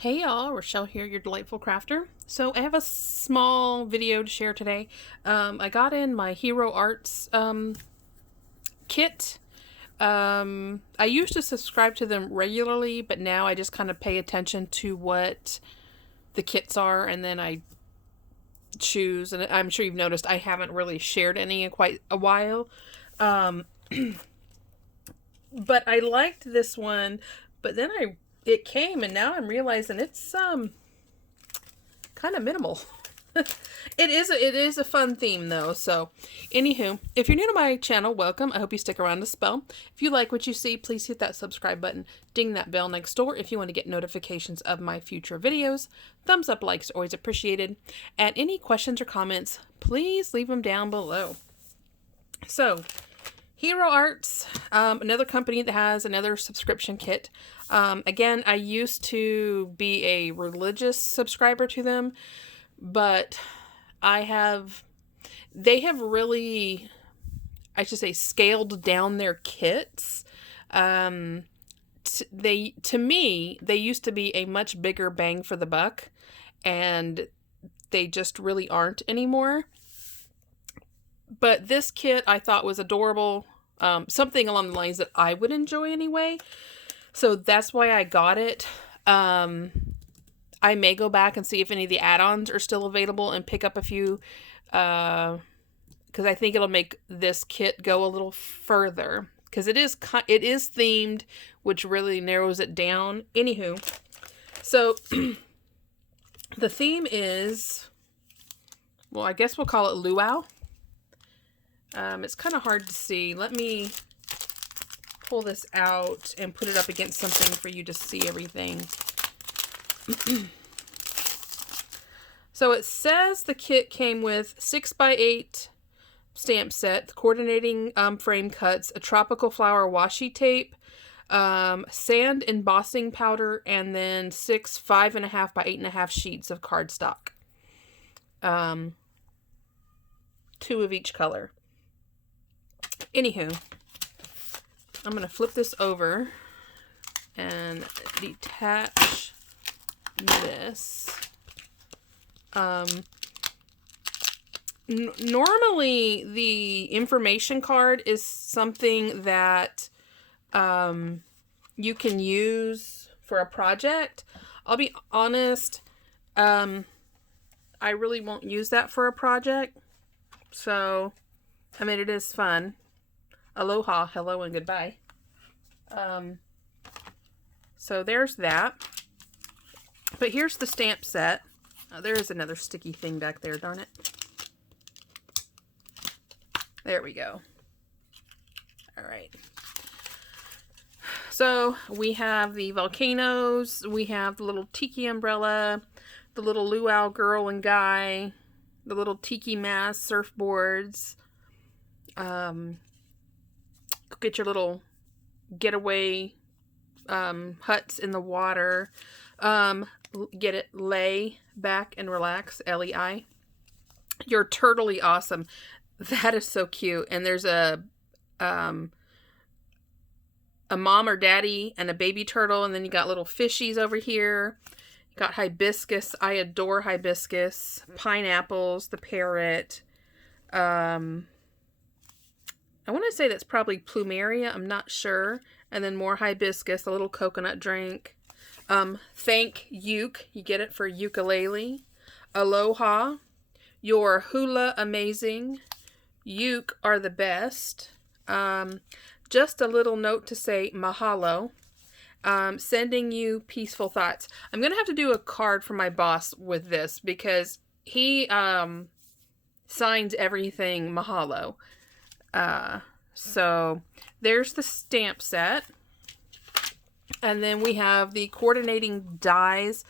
Hey y'all, Rochelle here, your delightful crafter. So I have a small video to share today. I got in my Hero Arts kit. I used to subscribe to them regularly, but now I just kind of pay attention to what the kits are, and then I choose. And I'm sure you've noticed I haven't really shared any in quite a while. Um, but I liked this one, but then it came, and now I'm realizing it's kind of minimal. It is a fun theme though. So anywho, if you're new to my channel, welcome. I hope you stick around to spell. If you like what you see, please hit that subscribe button, ding that bell next door if you want to get notifications of my future videos. Thumbs up, likes always appreciated, and any questions or comments, please leave them down below. So Hero Arts, another company that has another subscription kit. Again, I used to be a religious subscriber to them, but they have really, I should say, scaled down their kits. To me, they used to be a much bigger bang for the buck, and they just really aren't anymore. But this kit I thought was adorable, something along the lines that I would enjoy anyway. So that's why I got it. I may go back and see if any of the add-ons are still available and pick up a few, because I think it'll make this kit go a little further, because it is themed, which really narrows it down. Anywho, so the theme is, well, I guess we'll call it luau. It's kind of hard to see. Let me pull this out and put it up against something for you to see everything. So it says the kit came with 6x8 stamp set, coordinating frame cuts, a tropical flower washi tape, sand embossing powder, and then 6 5.5 by 8.5 sheets of cardstock. 2 of each color. Anywho, I'm going to flip this over and detach this. Normally the information card is something that you can use for a project. I'll be honest, I really won't use that for a project. So, I mean, it is fun. Aloha, hello, and goodbye. So there's that. But here's the stamp set. Oh, there is another sticky thing back there, darn it. There we go. All right. So we have the volcanoes. We have the little tiki umbrella, the little luau girl and guy, the little tiki mast surfboards. Get your little getaway huts in the water. Get it, lay back and relax, LEI. You're turtly awesome. That is so cute. And there's a mom or daddy and a baby turtle, and then you got little fishies over here. You got hibiscus. I adore hibiscus. Pineapples, the parrot. I want to say that's probably plumeria. I'm not sure. And then more hibiscus, a little coconut drink. Thank uke. You get it for ukulele. Aloha. Your hula amazing. Uke are the best. Just a little note to say mahalo. Sending you peaceful thoughts. I'm going to have to do a card for my boss with this, because he signs everything mahalo. So there's the stamp set. And then we have the coordinating dies.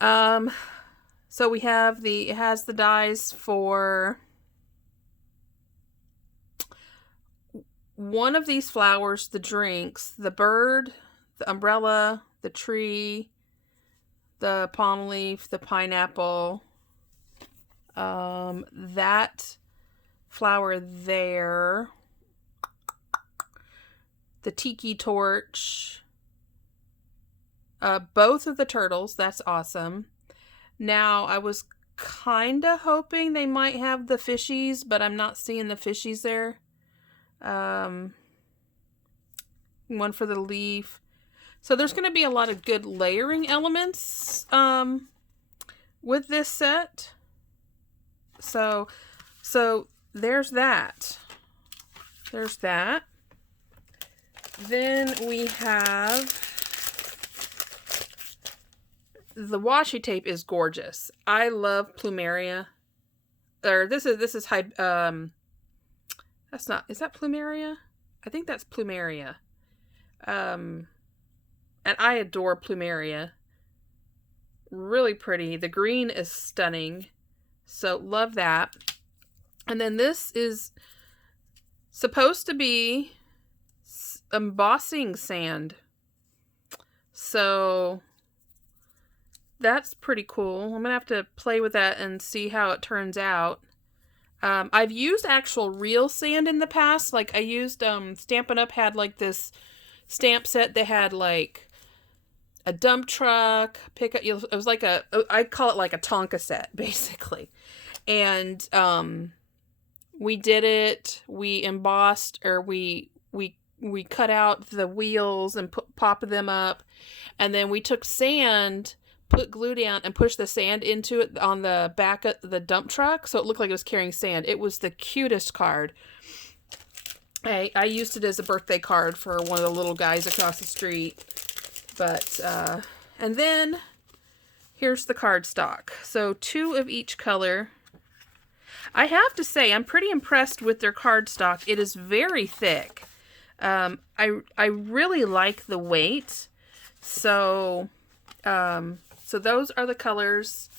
So we have it has the dies for one of these flowers, the drinks, the bird, the umbrella, the tree, the palm leaf, the pineapple, that flower there, the tiki torch, both of the turtles. That's awesome. Now, I was kind of hoping they might have the fishies, but I'm not seeing the fishies there. One for the leaf. So there's going to be a lot of good layering elements with this set. So there's that. There's that. Then we have the washi tape is gorgeous. I love Plumeria. Or this is that's not, is that Plumeria? I think that's Plumeria. And I adore Plumeria. Really pretty. The green is stunning. So love that. And then this is supposed to be embossing sand. So that's pretty cool. I'm going to have to play with that and see how it turns out. I've used actual real sand in the past. Like I used, Stampin' Up! Had like this stamp set that had like a dump truck, pickup. It was like I call it like a Tonka set, basically. And we did it. We embossed, or we cut out the wheels and popped them up, and then we took sand, put glue down, and pushed the sand into it on the back of the dump truck, so it looked like it was carrying sand. It was the cutest card. I used it as a birthday card for one of the little guys across the street. But, and then here's the cardstock. So 2 of each color. I have to say, I'm pretty impressed with their cardstock. It is very thick. I really like the weight. So, so those are the colors.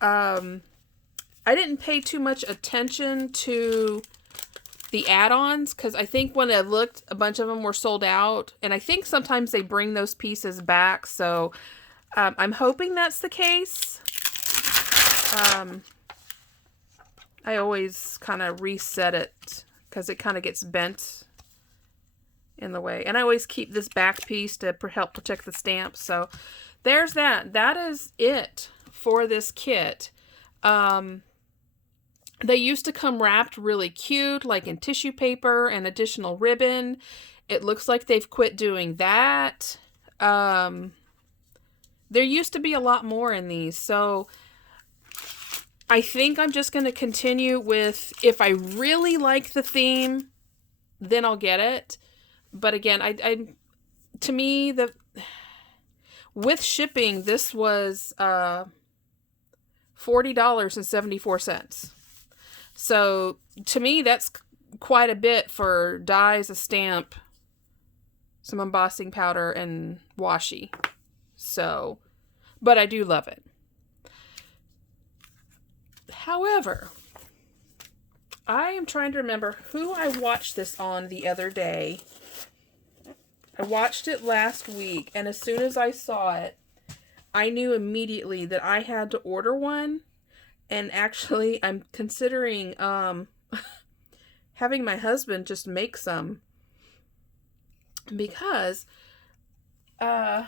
I didn't pay too much attention to the add-ons, because I think when I looked, a bunch of them were sold out, and I think sometimes they bring those pieces back, so I'm hoping that's the case. I always kind of reset it, because it kind of gets bent in the way, and I always keep this back piece to help protect the stamps. So there's that. That is it for this kit. They used to come wrapped really cute, like in tissue paper and additional ribbon. It looks like they've quit doing that. There used to be a lot more in these. So I think I'm just going to continue with, if I really like the theme, then I'll get it. But again, to me, with shipping, this was $40.74. So to me, that's quite a bit for dies, a stamp, some embossing powder, and washi. So, but I do love it. However, I am trying to remember who I watched this on the other day. I watched it last week, and as soon as I saw it, I knew immediately that I had to order one. And actually, I'm considering having my husband just make some, because I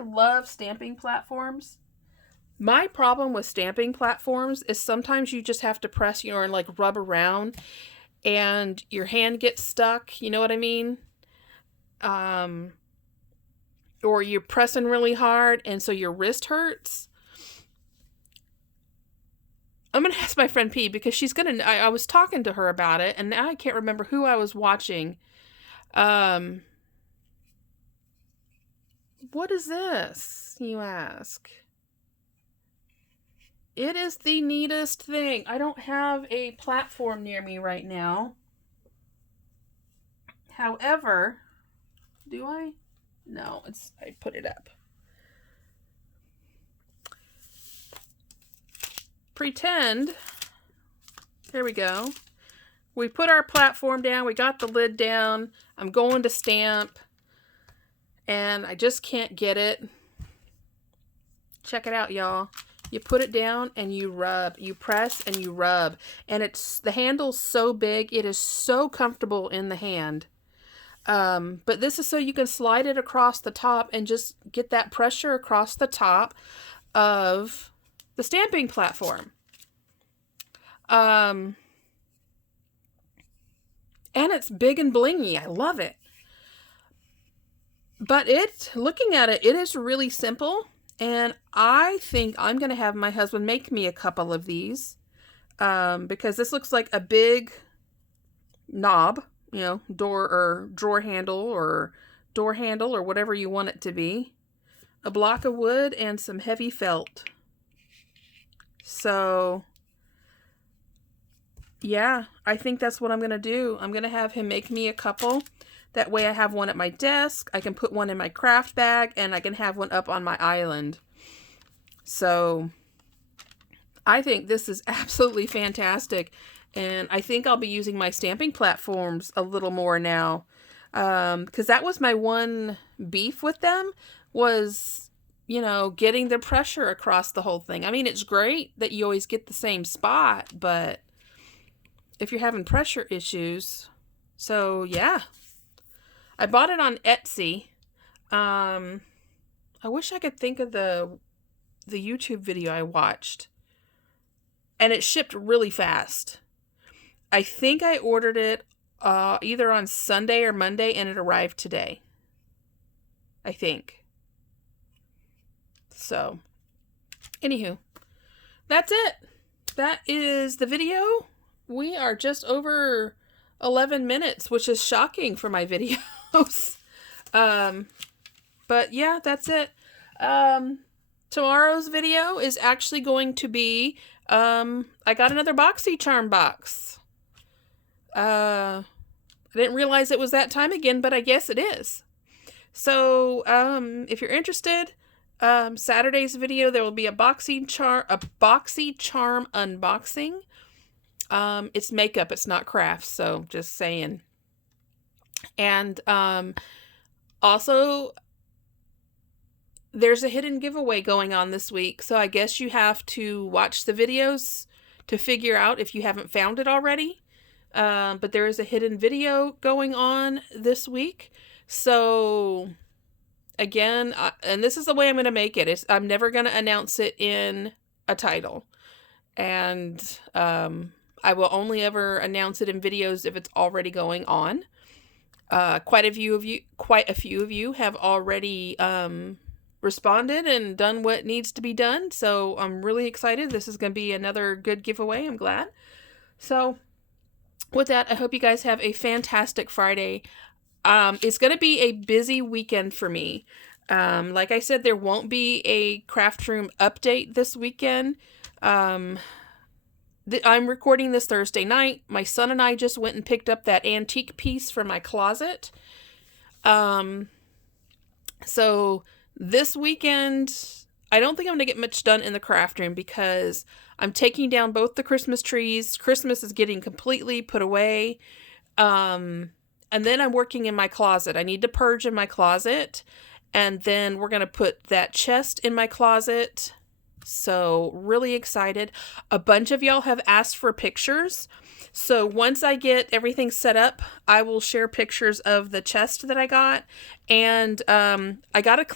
love stamping platforms. My problem with stamping platforms is sometimes you just have to press, and like rub around, and your hand gets stuck. You know what I mean? Or you're pressing really hard, and so your wrist hurts. I'm going to ask my friend P, because she's going to, I was talking to her about it, and now I can't remember who I was watching. What is this, you ask? It is the neatest thing. I don't have a platform near me right now. However, do I? No, I put it up. Pretend, here we go. We put our platform down. We got the lid down. I'm going to stamp, and I just can't get it. Check it out, y'all. You put it down and you rub. You press and you rub. And the handle's so big. It is so comfortable in the hand. But this is so you can slide it across the top and just get that pressure across the top of the stamping platform. And it's big and blingy. I love it. But looking at it, it is really simple. And I think I'm going to have my husband make me a couple of these. Because this looks like a big knob, door or drawer handle or door handle or whatever you want it to be. A block of wood and some heavy felt. So, yeah, I think that's what I'm going to do. I'm going to have him make me a couple. That way I have one at my desk. I can put one in my craft bag and I can have one up on my island. So, I think this is absolutely fantastic. And I think I'll be using my stamping platforms a little more now. Because that was my one beef with them was, getting the pressure across the whole thing. I mean, it's great that you always get the same spot, but if you're having pressure issues. So, yeah. I bought it on Etsy. I wish I could think of the YouTube video I watched. And it shipped really fast. I think I ordered it either on Sunday or Monday, and it arrived today. I think. So, anywho, that's it. That is the video. We are just over 11 minutes, which is shocking for my videos. But yeah, that's it. Tomorrow's video is actually going to be, I got another BoxyCharm box. I didn't realize it was that time again, but I guess it is. So, if you're interested, Saturday's video, there will be a BoxyCharm unboxing. It's makeup, it's not crafts, so just saying. And, also, there's a hidden giveaway going on this week, so I guess you have to watch the videos to figure out if you haven't found it already. But there is a hidden video going on this week. So, again, and this is the way I'm going to make it. I'm never going to announce it in a title. And I will only ever announce it in videos if it's already going on. Quite a few of you have already responded and done what needs to be done. So I'm really excited. This is going to be another good giveaway. I'm glad. So with that, I hope you guys have a fantastic Friday. It's going to be a busy weekend for me. Like I said, there won't be a craft room update this weekend. I'm recording this Thursday night. My son and I just went and picked up that antique piece for my closet. So this weekend, I don't think I'm going to get much done in the craft room because I'm taking down both the Christmas trees. Christmas is getting completely put away. And then I'm working in my closet. I need to purge in my closet. And then we're going to put that chest in my closet. So really excited. A bunch of y'all have asked for pictures. So once I get everything set up, I will share pictures of the chest that I got. And I got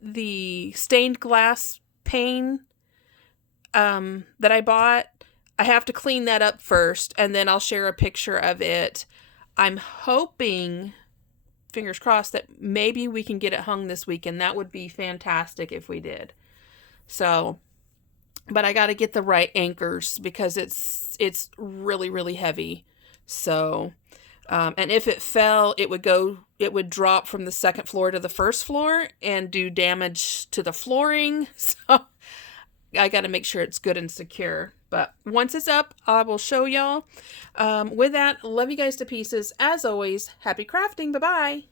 the stained glass pane that I bought. I have to clean that up first, and then I'll share a picture of it. I'm hoping, fingers crossed, that maybe we can get it hung this weekend. That would be fantastic if we did. So, but I got to get the right anchors because it's really, really heavy. So, and if it fell, it would drop from the second floor to the first floor and do damage to the flooring. So I got to make sure it's good and secure. But once it's up, I will show y'all. With that, love you guys to pieces. As always, happy crafting. Bye-bye.